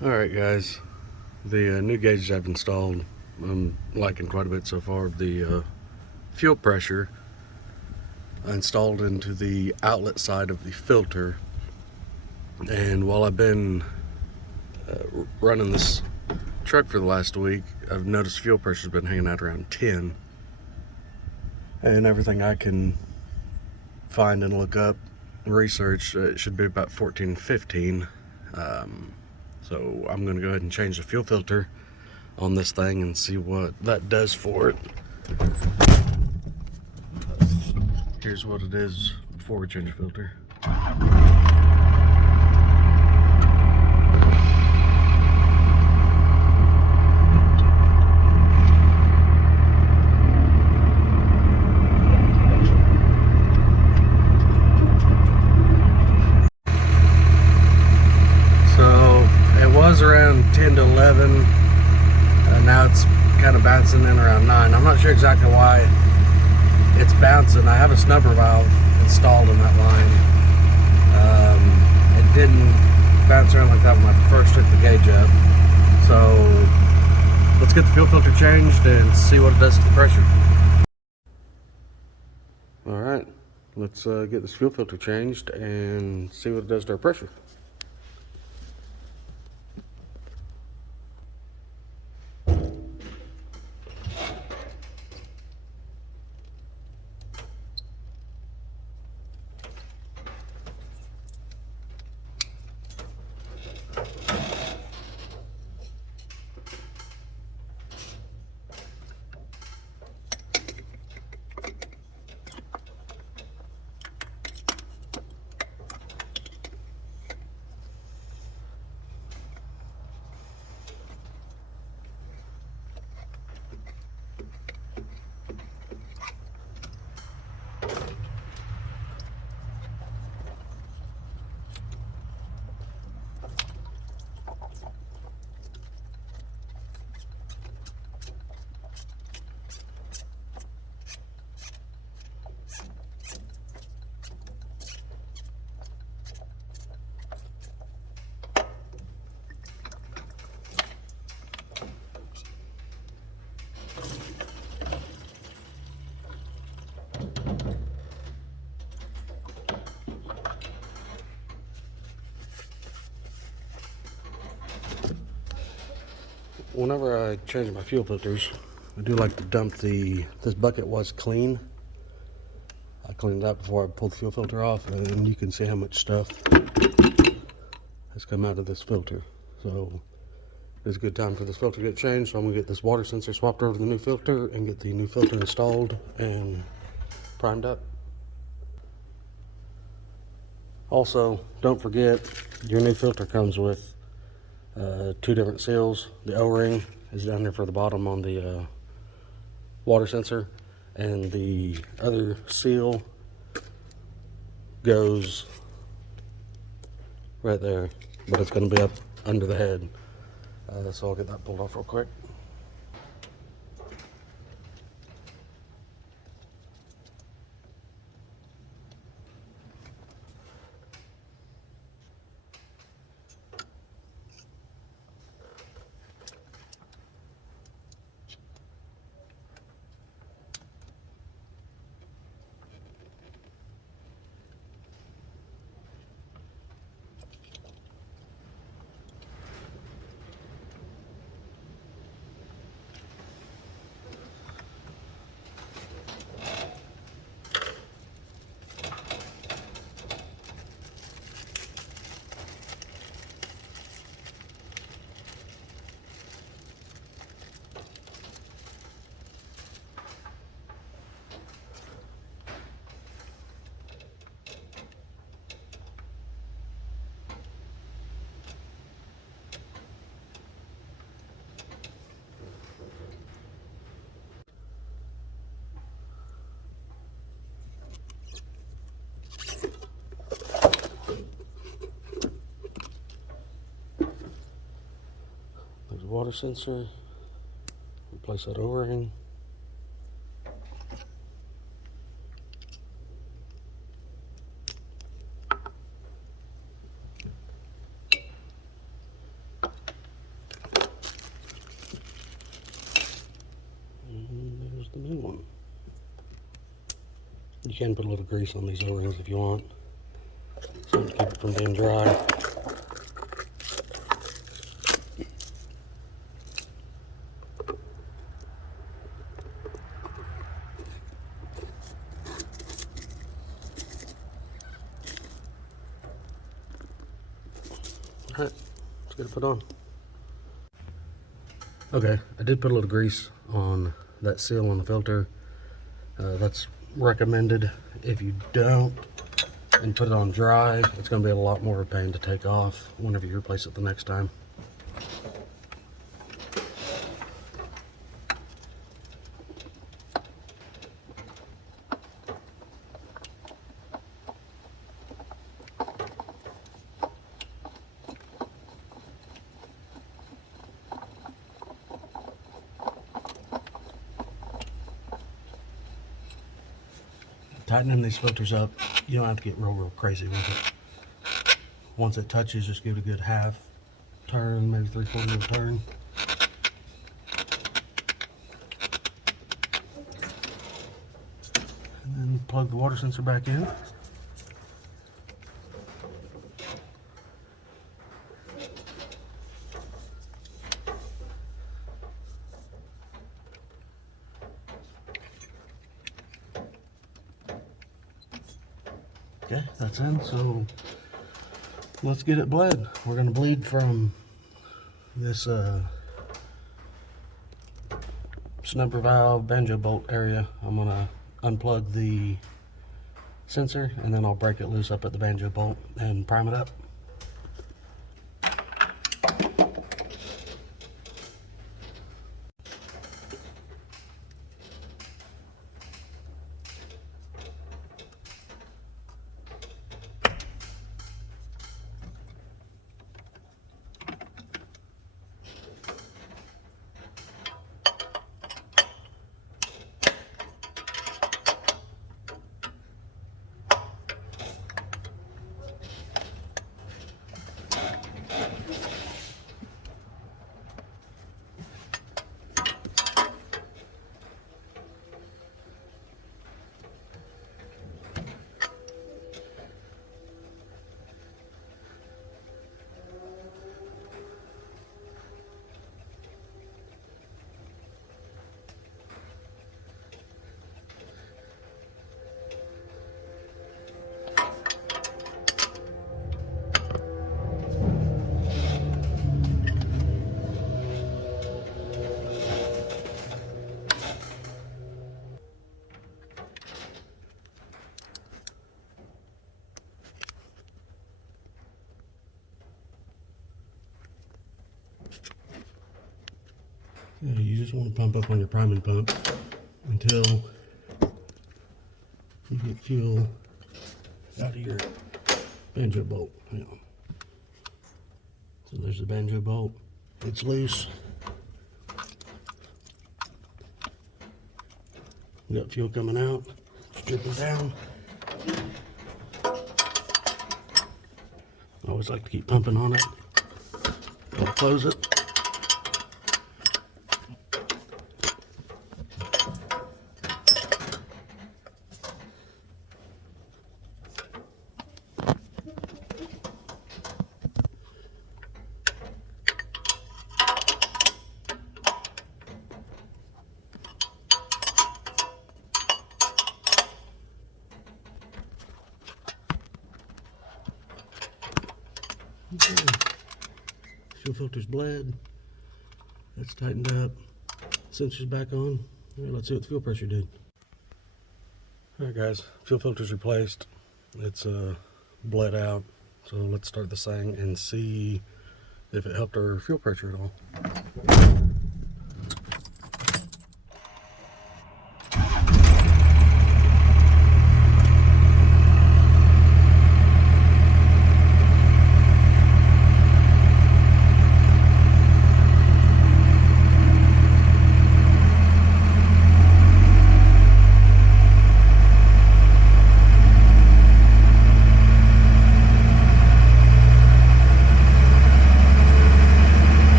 Alright guys, the new gauge I've installed, I'm liking quite a bit so far. The fuel pressure I installed into the outlet side of the filter, and while I've been running this truck for the last week, I've noticed fuel pressure's been hanging out around 10, and everything I can find and look up and research, it should be about 14, 15. So I'm going to go ahead and change the fuel filter on this thing and see what that does for it. Here's what it is before we change the filter. Was around 10 to 11, now it's kind of bouncing in around 9. I'm not sure exactly why it's bouncing. I have a snubber valve installed in that line. It didn't bounce around like that when I first took the gauge up. So let's get the fuel filter changed and see what it does to the pressure. Alright, let's get this fuel filter changed and see what it does to our pressure. Whenever I change my fuel filters, I do like to dump this bucket was clean. I cleaned it up before I pulled the fuel filter off, and you can see how much stuff has come out of this filter. So it's a good time for this filter to get changed. So I'm gonna get this water sensor swapped over to the new filter and get the new filter installed and primed up. Also, don't forget, your new filter comes with 2 different seals. The O-ring is down there for the bottom on the water sensor, and the other seal goes right there, but it's going to be up under the head. So I'll get that pulled off real quick. There's a water sensor. Replace that O-ring. You can put a little grease on these O-rings if you want, something to keep it from being dry. Alright, let's get it put on. Okay, I did put a little grease on that seal on the filter. That's recommended. If you don't and put it on dry, it's going to be a lot more of a pain to take off whenever you replace it the next time. Tightening these filters up, you don't have to get real crazy with it. Once it touches, just give it a good half turn, maybe 3/4 of a turn. And then plug the water sensor back in. Okay, that's in, so let's get it bled. We're going to bleed from this snubber valve banjo bolt area. I'm going to unplug the sensor and then I'll break it loose up at the banjo bolt and prime it up. Yeah, you just want to pump up on your priming pump until you get fuel out of your banjo bolt. Hang on. So there's the banjo bolt. It's loose. We got fuel coming out. It's dripping down. I always like to keep pumping on it. I'll close it. Okay. Fuel filter's bled. That's tightened up. Sensor's back on. All right, let's see what the fuel pressure did. Alright guys, fuel filter's replaced. It's bled out. So let's start this thing and see if it helped our fuel pressure at all.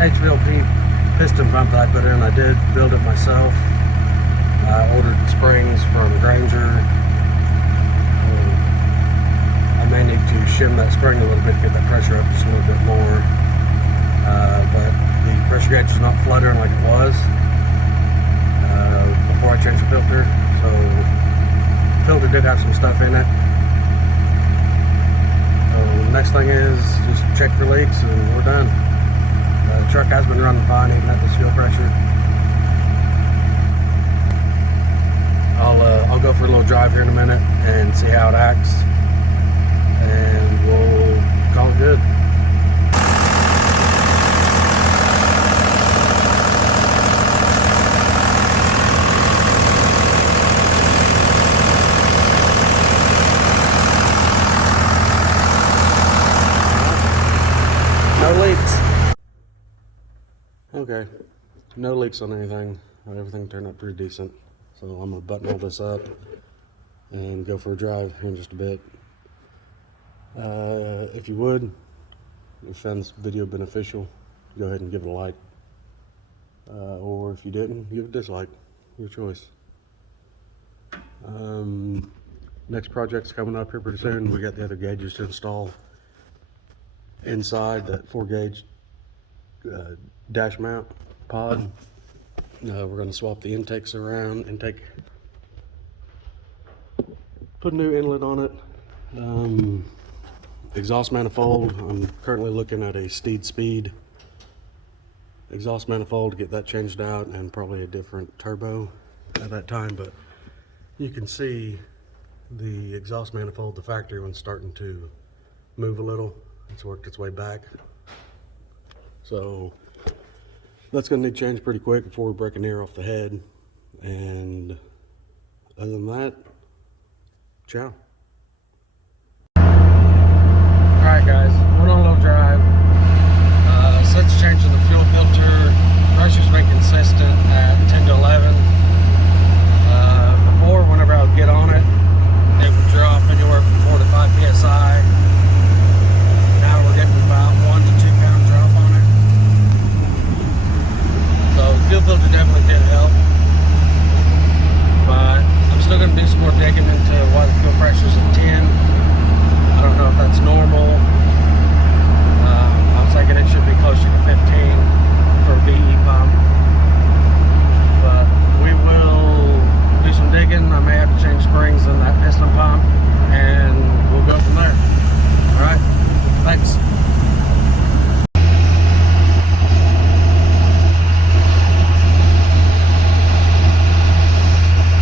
HVLP piston pump that I put in. I did build it myself. I ordered springs from Granger. I may need to shim that spring a little bit to get that pressure up just a little bit more. But the pressure gauge is not fluttering like it was before I changed the filter. So the filter did have some stuff in it. So the next thing is just check for leaks and we're done. The truck has been running fine even at this fuel pressure. I'll go for a little drive here in a minute and see how it acts, and we'll call it good. No leaks. Okay, no leaks on anything. Everything turned out pretty decent. So I'm gonna button all this up and go for a drive here in just a bit. If you would, if you found this video beneficial, go ahead and give it a like. Or if you didn't, give it a dislike. Your choice. Next project's coming up here pretty soon. We got the other gauges to install inside that 4-gauge dash mount pod. We're going to swap the intakes around, put a new inlet on it. Exhaust manifold, I'm currently looking at a Steed Speed exhaust manifold to get that changed out, and probably a different turbo at that time. But you can see the exhaust manifold, the factory one's starting to move a little. It's worked its way back. So that's going to need change pretty quick before we break an ear off the head. And other than that, ciao. Alright guys, went on a little drive. Since changing the fuel filter, pressure's been consistent at 10 to 11. Before, whenever I would get on it, it would drop anywhere from 4 to 5 psi. Now we're getting about 1 to 2 pound drop on it. So the fuel filter definitely did help, but I'm still going to do some more digging into why the fuel pressure's at 10. I don't know if that's normal. I was thinking it should be closer to 15 for a VE pump, but we will do some digging. I may have to change springs in that piston pump, and we'll go from there. All right, thanks.